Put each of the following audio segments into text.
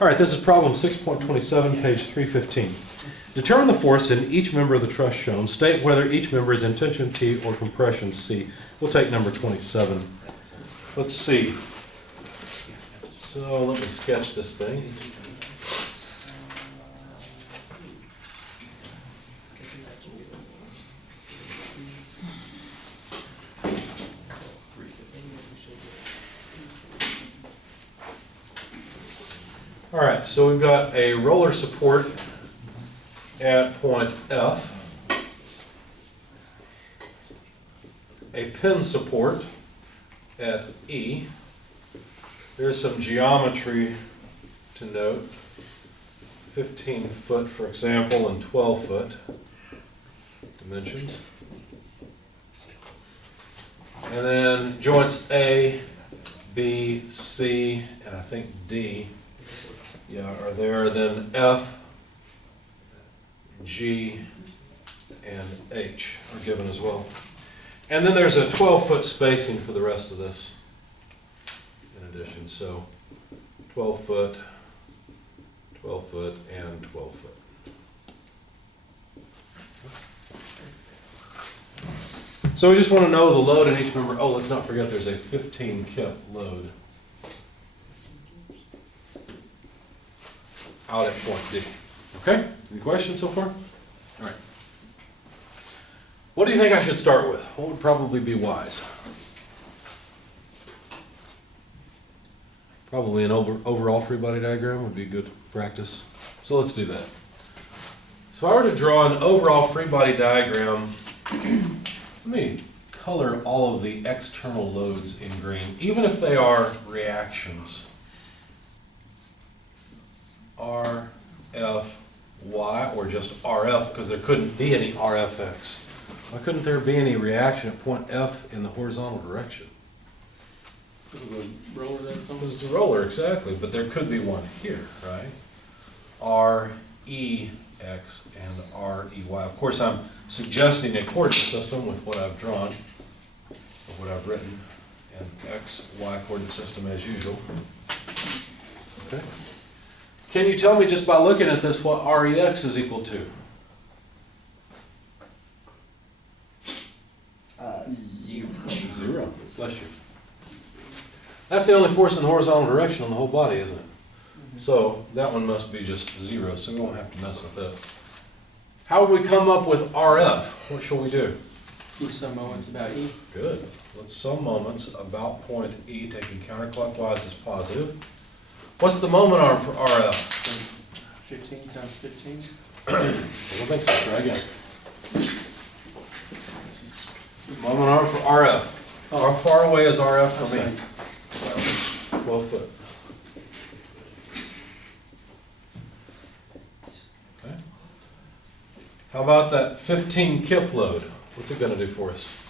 All right, this is problem 6.27, page 315. Determine the force in each member of the truss shown. State whether each member is in tension T or compression C. We'll take number 27. Let's see. So let me sketch this thing. All right, so we've got a roller support at point F, a pin support at E. There's some geometry to note, 15 foot for example and 12 foot dimensions. And then joints A, B, C, and I think D are there. Then F, G, and H are given as well. And then there's a 12-foot spacing for the rest of this in addition. So 12 foot, 12 foot, and 12 foot. So we just want to know the load in each member. Oh, let's not forget there's a 15 kip load out at point D. Okay? Any questions so far? All right. What do you think I should start with? What would probably be wise? Probably an overall free body diagram would be good practice. So let's do that. So if I were to draw an overall free body diagram, let me color all of the external loads in green, even if they are reactions. R, F, Y, or just RF, because there couldn't be any RFX. Why couldn't there be any reaction at point F in the horizontal direction? The roller that's on. Because it's a roller, exactly, but there could be one here, right? R, E, X, and R, E, Y. Of course, I'm suggesting a coordinate system with what I've drawn, or what I've written, and X, Y coordinate system as usual. Okay. Can you tell me just by looking at this what REX is equal to? Zero. Zero. Bless you. That's the only force in the horizontal direction on the whole body, isn't it? So that one must be just zero, so we won't have to mess with that. How would we come up with RF? What shall we do? Keep some moments about E. Good. Let's sum moments about point E, taking counterclockwise is positive. What's the moment arm for RF? 15 times 15. I don't think so. Try again. Moment arm for RF. How far away is RF from me? 12 foot. Okay. How about that 15 kip load? What's it going to do for us?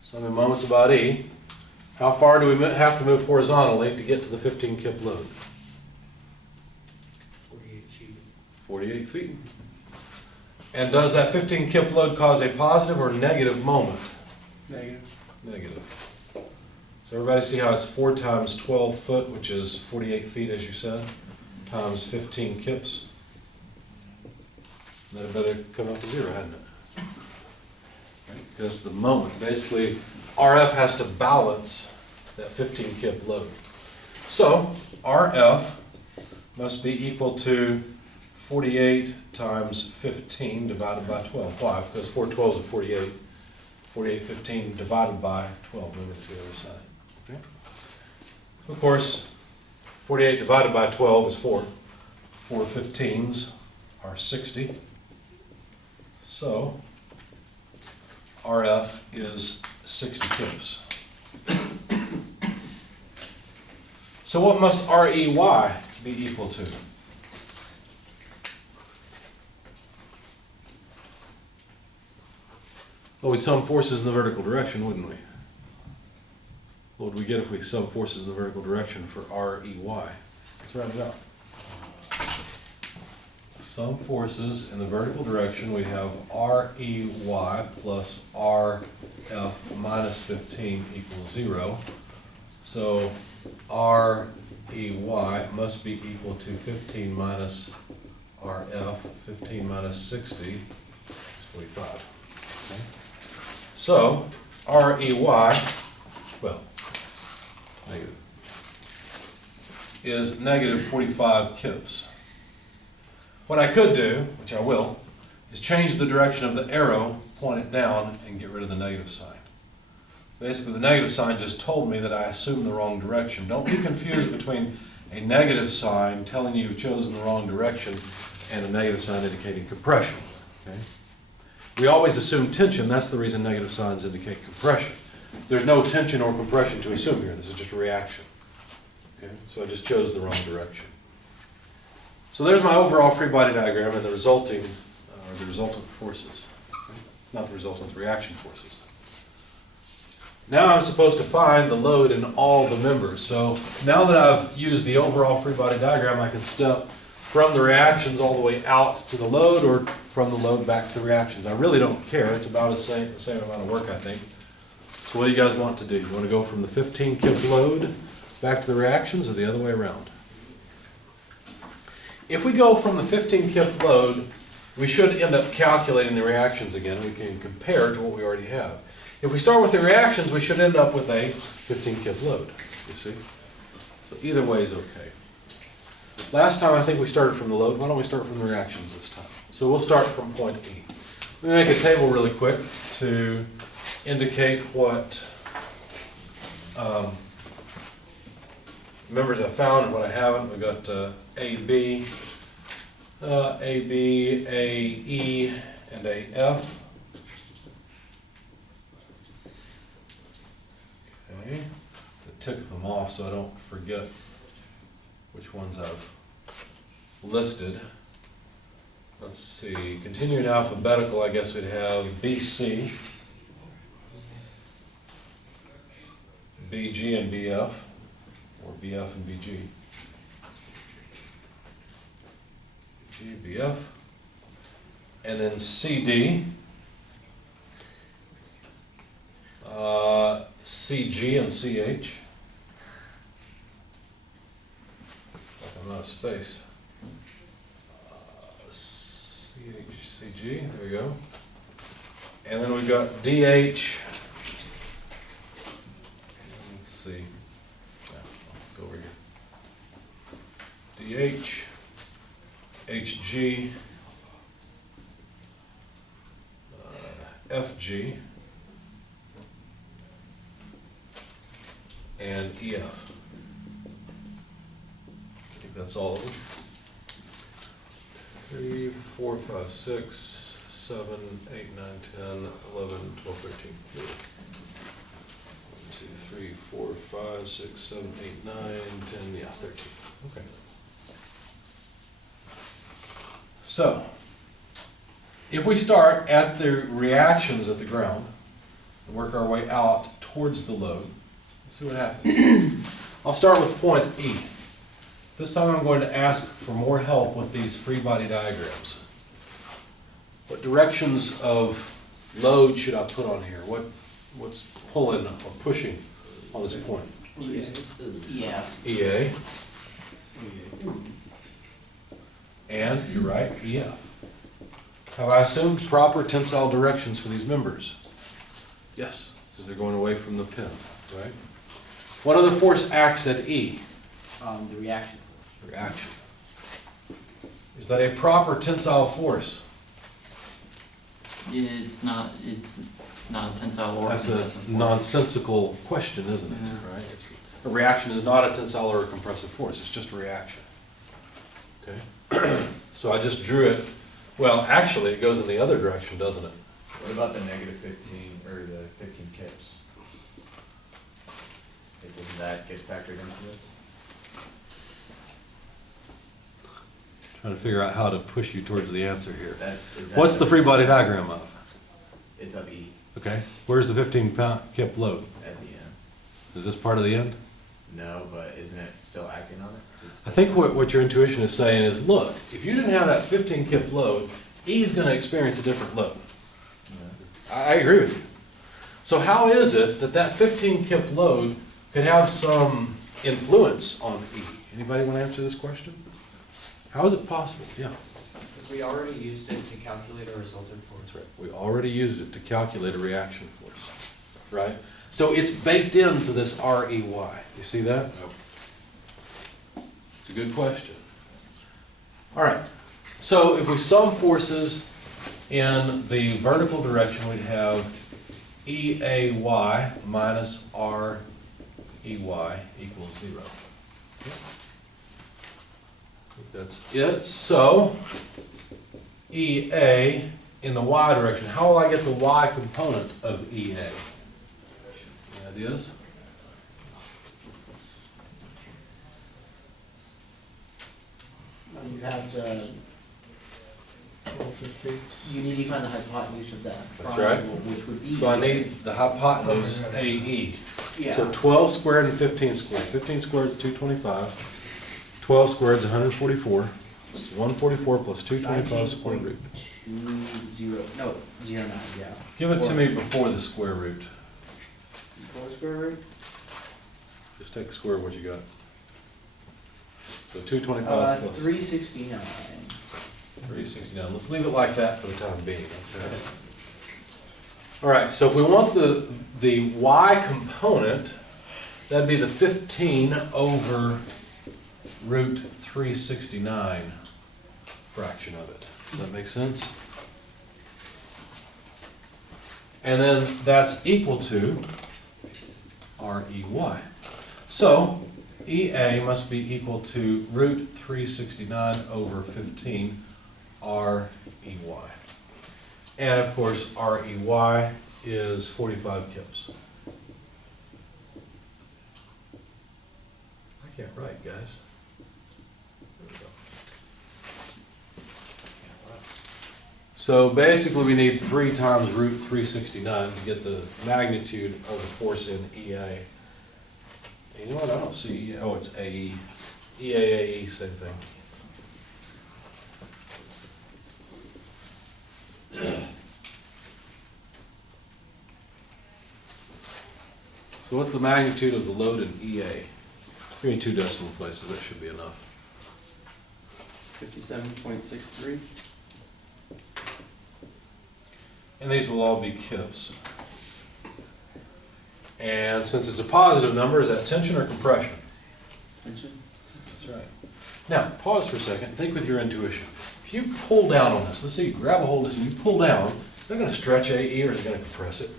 Some moments about E. How far do we have to move horizontally to get to the 15 kip load? 48 feet. 48 feet. And does that 15 kip load cause a positive or negative moment? Negative. Negative. So everybody see how it's 4 times 12 foot, which is 48 feet as you said, times 15 kips? That had better come up to zero, hadn't it? Right? Because the moment, basically, RF has to balance that 15 kip load. So RF must be equal to 48 times 15 divided by 12. Why? Because 4 12s are 48. 48 15 divided by 12. Move it to the other side. Okay? Of course, 48 divided by 12 is 4. 4 15s are 60. So RF is 60 kips. So what must REY be equal to? Well, we'd sum forces in the vertical direction, wouldn't we? What would we get if we sum forces in the vertical direction for REY? Let's write it out. Sum forces in the vertical direction, we'd have REY plus RF minus 15 equals 0. So REY must be equal to 15 minus RF. 15 minus 60 is 45. Okay. So, REY, well, negative, is negative 45 kips. What I could do, which I will, is change the direction of the arrow, point it down, and get rid of the negative sign. Basically, the negative sign just told me that I assumed the wrong direction. Don't be confused between a negative sign telling you you've chosen the wrong direction and a negative sign indicating compression. Okay? We always assume tension. That's the reason negative signs indicate compression. There's no tension or compression to assume here. This is just a reaction. Okay? So I just chose the wrong direction. So there's my overall free body diagram and the resulting, or the resultant forces. Okay? Not the resultant, the reaction forces. Now I'm supposed to find the load in all the members. So now that I've used the overall free body diagram, I can step from the reactions all the way out to the load, or from the load back to the reactions. I really don't care. It's about the same amount of work, I think. So what do you guys want to do? You want to go from the 15 kip load back to the reactions, or the other way around? If we go from the 15 kip load, we should end up calculating the reactions again. We can compare to what we already have. If we start with the reactions, we should end up with a 15 kip load, you see? So either way is okay. Last time I think we started from the load. Why don't we start from the reactions this time? So we'll start from point E. Let me make a table really quick to indicate what members I found and what I haven't. We've got AB, AB, AE, and AF. Okay, to tick them off so I don't forget which ones I've listed. Let's see, continuing alphabetical, I guess we'd have BC, BG and BF, or BF and BG. BG, BF, and then CD, CG and CH. Like I'm out of space. CG, there we go. And then we've got DH. Let's see. Yeah, I'll go over here. DH, HG, FG, and EF. I think that's all of them. 3, 4, 5, 6, 7, 8, 9, 10, 11, 12, 13. 1, 2, 3, 4, 5, 6, 7, 8, 9, 10, yeah, 13. Okay. So, if we start at the reactions at the ground and work our way out towards the load, let's see what happens. I'll start with point E. This time I'm going to ask for more help with these free body diagrams. What directions of load should I put on here? What's pulling or pushing on this point? Yeah. EA. And, you're right, EF. Have I assumed proper tensile directions for these members? Yes, because they're going away from the pin, right? What other force acts at E? The reaction. Reaction. Is that a proper tensile force? It's not a tensile or That's a compressive force. nonsensical question, isn't it? Yeah. Right? A reaction is not a tensile or a compressive force. It's just a reaction. Okay. So I just drew it. Well, actually, it goes in the other direction, doesn't it? What about the negative 15 or the 15 kips? Like, doesn't that get factored into this? Trying to figure out how to push you towards the answer here. Is that What's the free body diagram of? It's of E Okay. Where's the 15-pound kip load? at the end. Is this part of the end? No, but isn't it still acting on it? I think what your intuition is saying is, look, if you didn't have that 15 kip load, E is going to experience a different load. I agree with you. So how is it that that 15 kip load could have some influence on E? Anybody want to answer this question? How is it possible? Yeah, Because we already used it to calculate a resultant force. that's right. We already used it to calculate a reaction force, right? So it's baked into this REY. You see that? It's a good question. All right, so if we sum forces in the vertical direction, we'd have EAY minus REY equals 0. I think that's it. So EA in the Y direction, how will I get the Y component of EA? Any ideas? You have the, you need to find the hypotenuse of that That's right. triangle, which would be. So I need the hypotenuse AE. Yeah. So 12 squared and 15 squared. 15 squared is 225. 12 squared is 144. 144 plus 225 square root. 0.09, yeah. Give it to me before the square root. Before square root? Just take the square of what you got. So 225 plus 369. 369. Let's leave it like that for the time being. Okay. All right, so if we want the y component, that'd be the 15 over root 369 fraction of it. Does that make sense? And then that's equal to REY. So EA must be equal to root 369 over 15 REY. And of course, REY is 45 kips. I can't write, guys. There we go. So basically, we need 3 times root 369 to get the magnitude of the force in EA. And you know what? I don't see. Oh, it's AE. EAAE, same thing. So what's the magnitude of the load in EA? Give me 2 decimal places. That should be enough. 57.63. And these will all be kips. And since it's a positive number, is that tension or compression? Tension. That's right. Now, pause for a second. Think with your intuition. If you pull down on this, let's say you grab a hold of this and you pull down, is that going to stretch AE or is it going to compress it?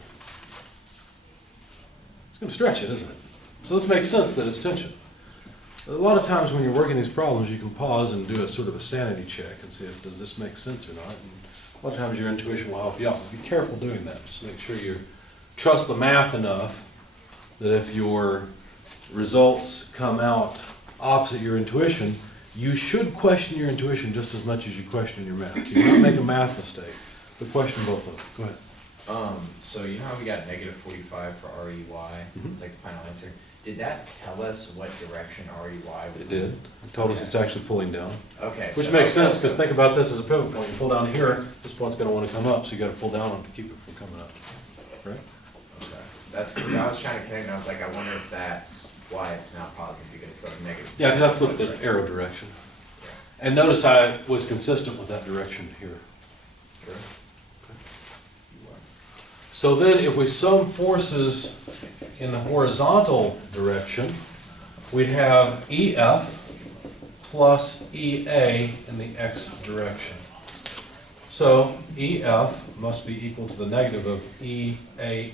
It's going to stretch it, isn't it? So this makes sense that it's tension. A lot of times when you're working these problems, you can pause and do a sort of a sanity check and see if does this make sense or not. And a lot of times your intuition will help you out. But be careful doing that. Just make sure you trust the math enough that if your results come out opposite your intuition, you should question your intuition just as much as you question your math. You don't make a math mistake, but question both of them. Go ahead. So you know how we got negative 45 for REY? It's like the final answer. Did that tell us what direction REY was? It did. It told us it's actually pulling down. Okay. Which so- makes sense, because think about this as a pivot point. You pull down here, this point's gonna wanna come up, so you gotta pull down on it to keep it from coming up. Right? Okay. That's because I was trying to connect, and I was like, I wonder if that's why it's not positive, because the negative. Yeah, because I flipped the arrow direction. And notice I was consistent with that direction here. Sure. So then if we sum forces in the horizontal direction, we'd have EF plus EA in the X direction. So EF must be equal to the negative of EA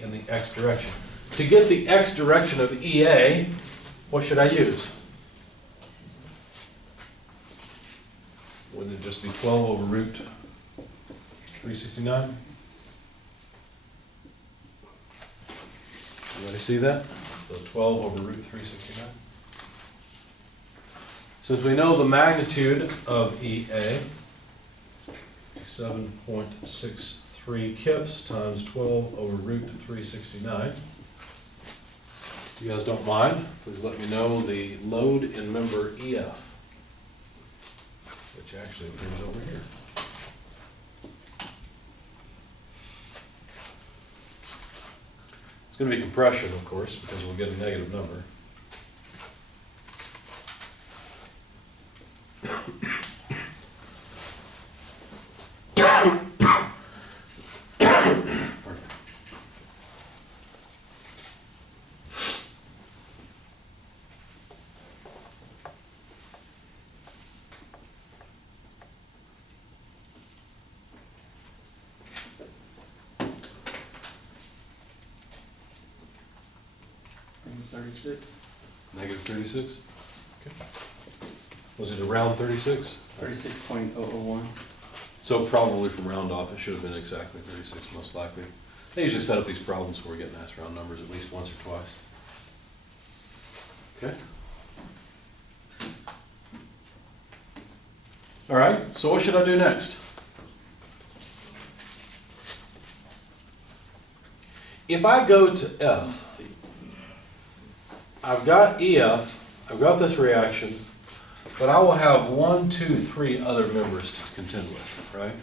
in the X direction. To get the X direction of EA, what should I use? Wouldn't it just be 12 over root 369? Everybody see that? So 12 over root 369. Since we know the magnitude of EA, 7.63 kips times 12 over root 369. If you guys don't mind, please let me know the load in member EF, which actually appears over here. It's going to be compression, of course, because we'll get a negative number. -36. Negative 36? Okay. Was it around 36? 36.001. So probably from round off, it should have been exactly 36, most likely. They usually set up these problems where we're getting asked round numbers at least once or twice. Okay? All right, so what should I do next? If I go to F, Let's see. I've got EF, I've got this reaction, but I will have 1, 2, 3 other members to contend with, right?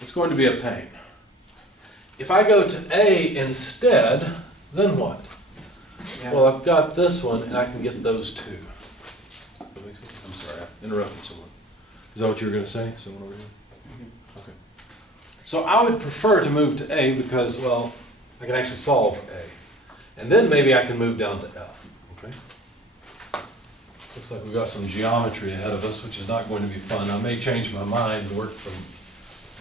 It's going to be a pain. If I go to A instead, then what? Well, I've got this one, and I can get those two. That makes sense? I'm sorry, I interrupted someone. Is that what you were going to say? Someone over here? Okay. So I would prefer to move to A because, well, I can actually solve for A. And then maybe I can move down to F, okay? Looks like we've got some geometry ahead of us, which is not going to be fun. I may change my mind and work from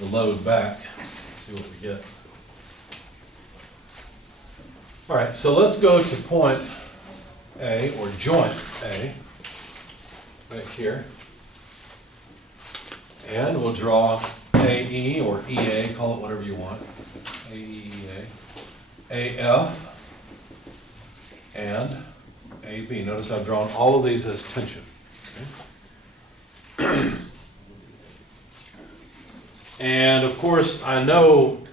the load back. See what we get. All right, so let's go to point A, or joint A, right here. And we'll draw AE, or EA, call it whatever you want. AEA. AF, and AB. Notice I've drawn all of these as tension. Okay? And of course, I don't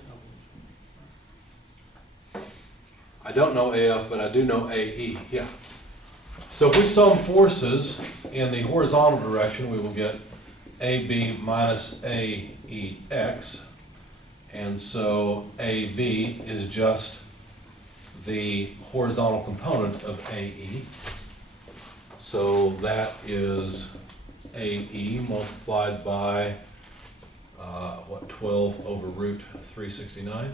know AF, but I do know AE, yeah. So if we sum forces in the horizontal direction, we will get AB minus AEX. And so AB is just the horizontal component of AE. So that is AE multiplied by, 12 over root 369.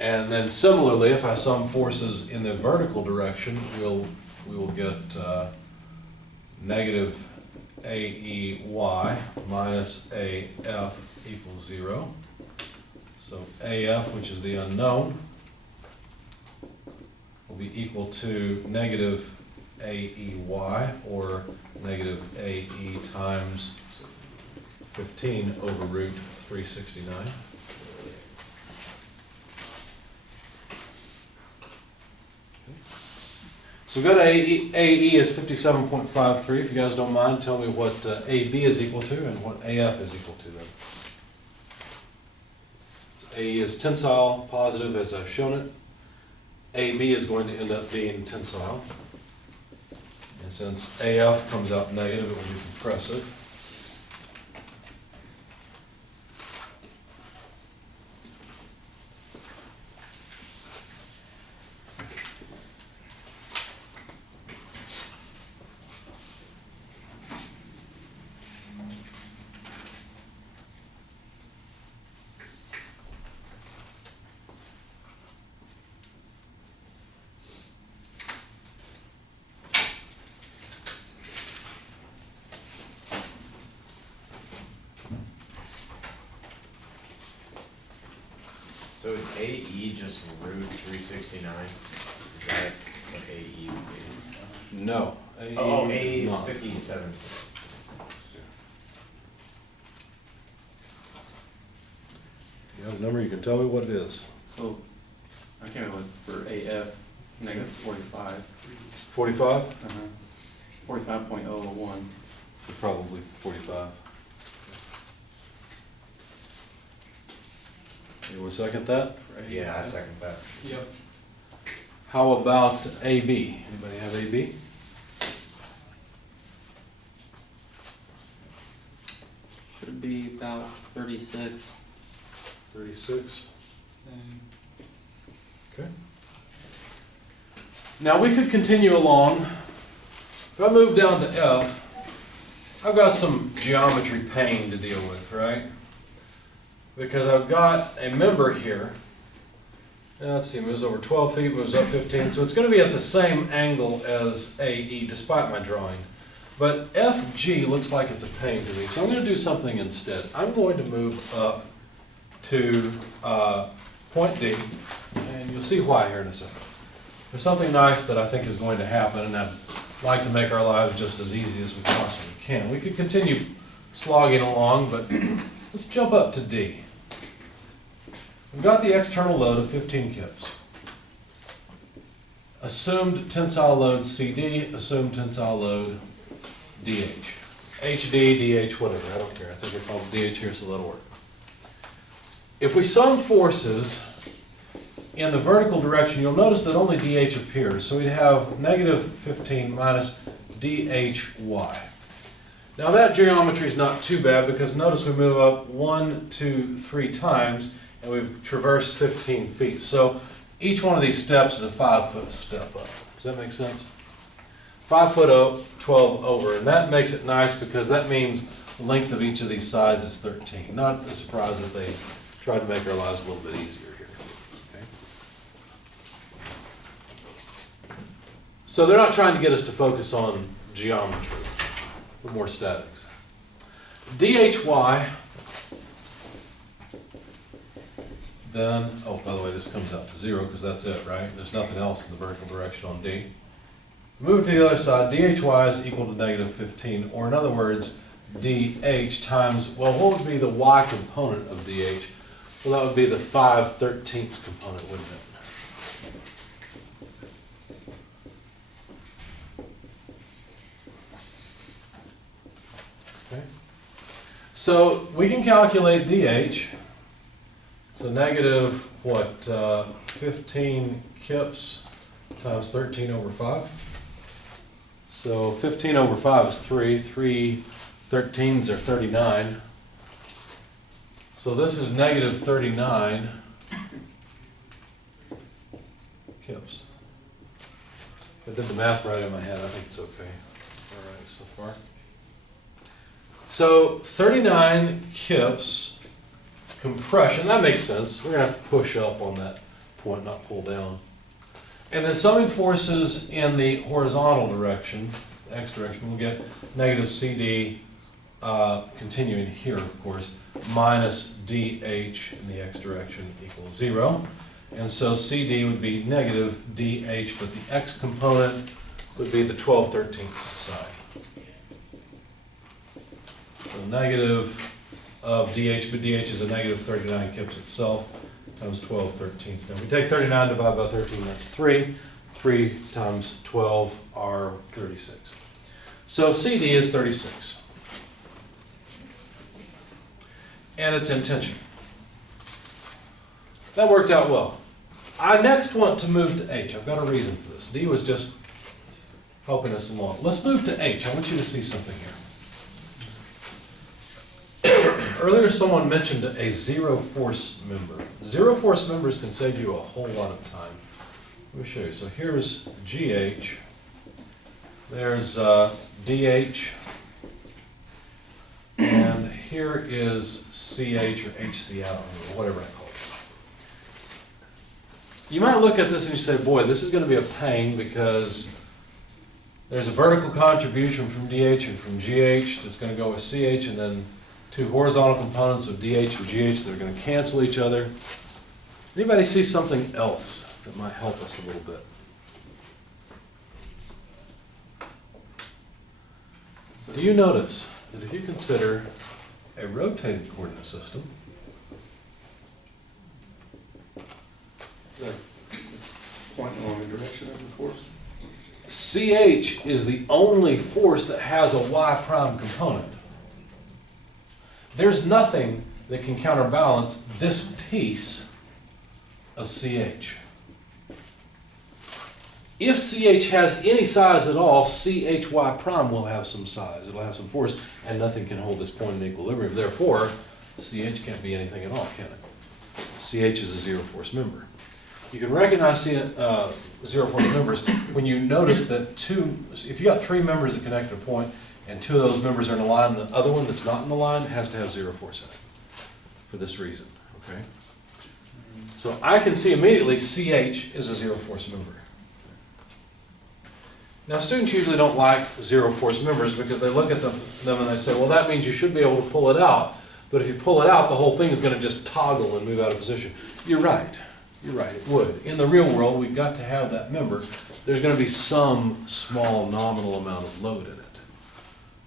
And then similarly, if I sum forces in the vertical direction, we will get negative AEY minus AF equals 0. So AF, which is the unknown, will be equal to negative AEY, or negative AE times 15 over root 369. So we've got AE is 57.53. If you guys don't mind, tell me what AB is equal to and what AF is equal to then. So AE is tensile positive as I've shown it. AB is going to end up being tensile. And since AF comes out negative, it will be compressive. So is AE just root 369? Is that what AE would be? No. AE Oh, AE is not. 57. You have a number, you can tell me what it is. So I came up with for AF negative 45. 45? 45.001. Probably 45. You want to second that? Yeah, I second that. Yep. How about AB? Anybody have AB? Should be about 36. 36. Same. Okay. Now we could continue along. If I move down to F, I've got some geometry pain to deal with, right? Because I've got a member here. Now, let's see, moves over 12 feet, moves up 15, so it's going to be at the same angle as AE despite my drawing. But FG looks like it's a pain to me, so I'm going to do something instead. I'm going to move up to point D, and you'll see why here in a second. There's something nice that I think is going to happen, and I'd like to make our lives just as easy as we possibly can. We could continue slogging along, but let's jump up to D. We've got the external load of 15 kips. Assumed tensile load CD, assumed tensile load DH. HD, DH, whatever, I don't care. I think we're called DH here, so that'll work. If we sum forces in the vertical direction, you'll notice that only DH appears. So we'd have negative 15 minus DHY. Now that geometry is not too bad because notice we move up 1, 2, 3 times and we've traversed 15 feet. So each one of these steps is a 5-foot step up. Does that make sense? 5 foot up, 12 over. And that makes it nice because that means the length of each of these sides is 13. Not a surprise that they tried to make our lives a little bit easier here. Okay? So they're not trying to get us to focus on geometry, but more statics. DHY, then, oh, by the way, this comes out to 0 because that's it, right? There's nothing else in the vertical direction on D. Move to the other side, DHY is equal to negative 15, or in other words, DH times, well, what would be the Y component of DH? Well, that would be the 5/13 component, wouldn't it? Okay. So we can calculate DH. So negative, what, 15 kips times 13 over 5. So 15 over 5 is 3. 3 13s are 39. So this is negative 39 kips. I did the math right in my head. I think it's okay. All right, so far. So 39 kips compression. That makes sense. We're going to have to push up on that point, not pull down. And then summing forces in the horizontal direction, the x direction, we'll get negative CD, continuing here, of course, minus DH in the x direction equals 0. And so CD would be negative DH, but the x component would be the 12/13 side. So negative of DH, but DH is a negative 39 kips itself, times 12/13. Now, if we take 39 divided by 13, that's 3. 3 times 12 are 36. So CD is 36. And it's in tension. That worked out well. I next want to move to H. I've got a reason for this. D was just helping us along. Let's move to H. I want you to see something here. Earlier someone mentioned a zero force member. Zero force members can save you a whole lot of time. Let me show you. So here's GH. There's DH. And here is CH or HC, I don't know, whatever I call it. You might look at this and you say, boy, this is going to be a pain because there's a vertical contribution from DH and from GH that's going to go with CH, and then two horizontal components of DH and GH that are going to cancel each other. Anybody see something else that might help us a little bit? Do you notice that if you consider a rotated coordinate system, Point along the direction of the force. CH is the only force that has a Y prime component. There's nothing that can counterbalance this piece of CH. If CH has any size at all, CHY prime will have some size. It'll have some force, and nothing can hold this point in equilibrium. Therefore, CH can't be anything at all, can it? CH is a zero force member. You can recognize zero force members when you notice that if you got 3 members that connect to a point and 2 of those members are in a line, the other one that's not in the line has to have zero force in it for this reason, okay? So I can see immediately CH is a zero force member. Now students usually don't like zero force members because they look at them and they say, well, that means you should be able to pull it out, but if you pull it out, the whole thing is going to just toggle and move out of position. You're right, it would. In the real world, we've got to have that member. There's going to be some small nominal amount of load in it,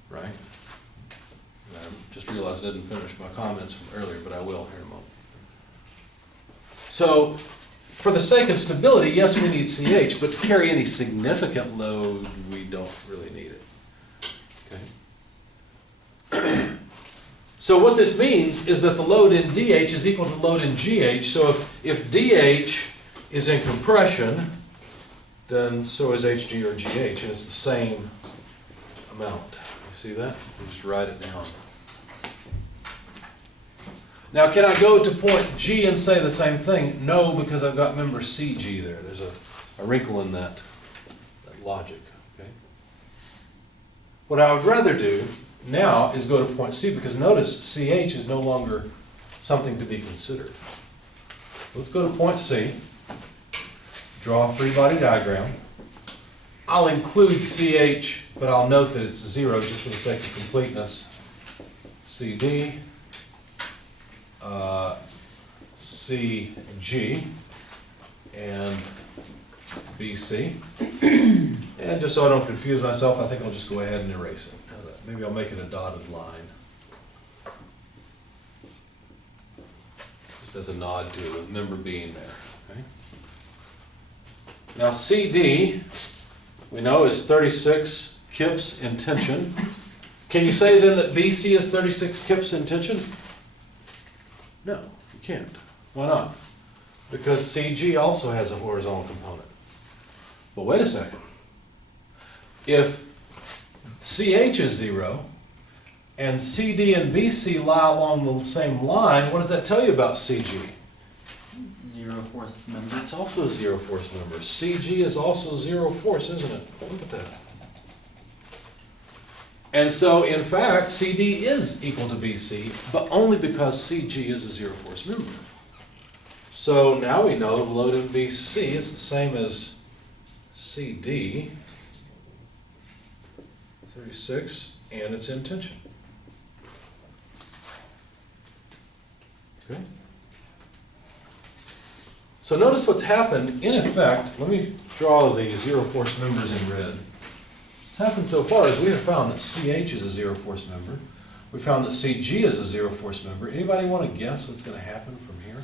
right? And I just realized I didn't finish my comments from earlier, but I will here in a moment. So, for the sake of stability, yes, we need CH, but to carry any significant load, we don't really need it. Okay? So what this means is that the load in DH is equal to load in GH, so if DH is in compression, then so is HG or GH, and it's the same amount. You see that? You just write it down. Now, can I go to point G and say the same thing? No, because I've got member CG there. There's a wrinkle in that logic. Okay? What I would rather do now is go to point C, because notice CH is no longer something to be considered. Let's go to point C, draw a free body diagram. I'll include CH, but I'll note that it's 0 just for the sake of completeness. CD, CG, and BC. And just so I don't confuse myself, I think I'll just go ahead and erase it. Maybe I'll make it a dotted line. Just as a nod to the member being there. Okay? Now CD, we know, is 36 kips in tension. Can you say then that BC is 36 kips in tension? No, you can't. Why not? Because CG also has a horizontal component. But wait a second. If CH is 0, and CD and BC lie along the same line, what does that tell you about CG? Zero force member. It's also a zero force member. CG is also zero force, isn't it? Look at that. And so, in fact, CD is equal to BC, but only because CG is a zero force member. So now we know the load in BC is the same as CD, 36, and it's in tension. Okay? So notice what's happened. In effect, let me draw the zero force members in red. What's happened so far is we have found that CH is a zero force member. We found that CG is a zero force member. Anybody want to guess what's going to happen from here?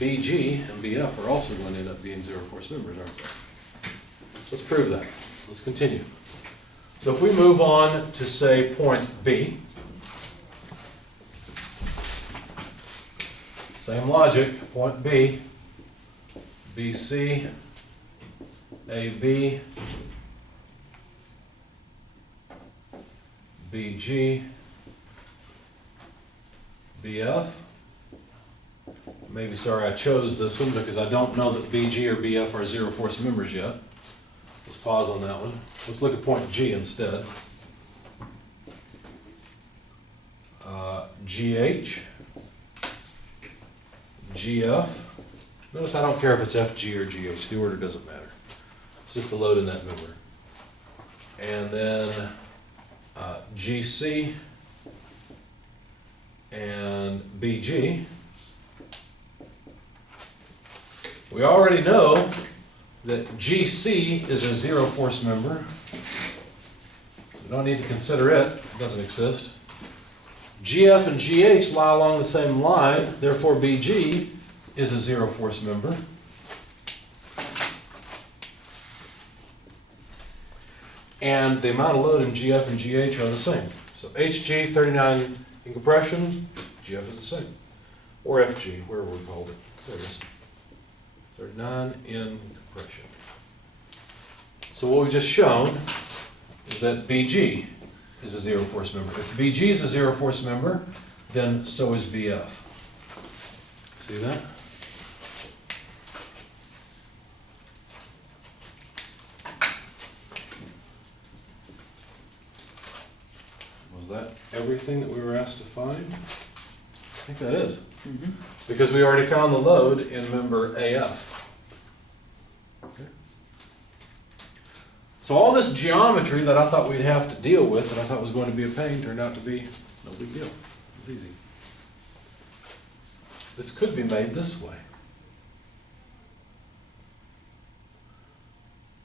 BG and BF are also going to end up being zero force members, aren't they? Let's prove that. Let's continue. So if we move on to, say, point B, same logic, point B, BC, AB, BG, BF. Maybe sorry I chose this one because I don't know that BG or BF are zero force members yet. Let's pause on that one. Let's look at point G instead. GH, GF. Notice I don't care if it's FG or GH. The order doesn't matter. It's just the load in that member. And then GC and BG. We already know that GC is a zero force member. We don't need to consider it. It doesn't exist. GF and GH lie along the same line, therefore BG is a zero force member. And the amount of load in GF and GH are the same. So HG, 39 in compression, GF is the same. Or FG, wherever we called it. There it is. 39 in compression. So what we've just shown is that BG is a zero force member. If BG is a zero force member, then so is BF. See that? Was that everything that we were asked to find? I think that is. Mm-hmm. Because we already found the load in member AF. Okay. So all this geometry that I thought we'd have to deal with, that I thought was going to be a pain, turned out to be no big deal. It was easy. This could be made this way.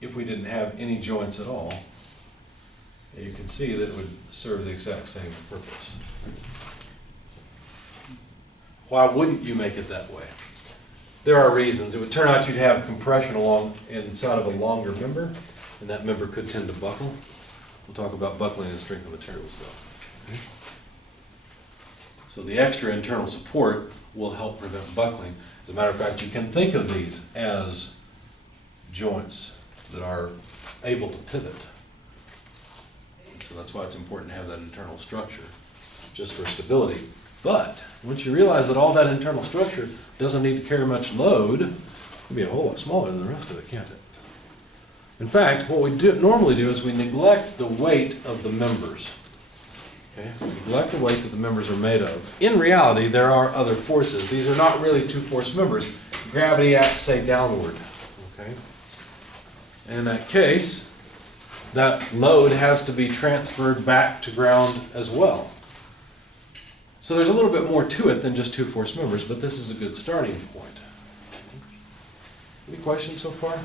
If we didn't have any joints at all, you can see that it would serve the exact same purpose. Why wouldn't you make it that way? There are reasons. It would turn out you'd have compression along inside of a longer member, and that member could tend to buckle. We'll talk about buckling and strength of materials though. Okay. So the extra internal support will help prevent buckling. As a matter of fact, you can think of these as joints that are able to pivot. So that's why it's important to have that internal structure, just for stability. But once you realize that all that internal structure doesn't need to carry much load, it'll be a whole lot smaller than the rest of it, can't it? In fact, what we normally do is we neglect the weight of the members. Okay? We neglect the weight that the members are made of. In reality, there are other forces. These are not really two-force members. Gravity acts, say, downward. Okay? And in that case, that load has to be transferred back to ground as well. So there's a little bit more to it than just two force members, but this is a good starting point. Any questions so far?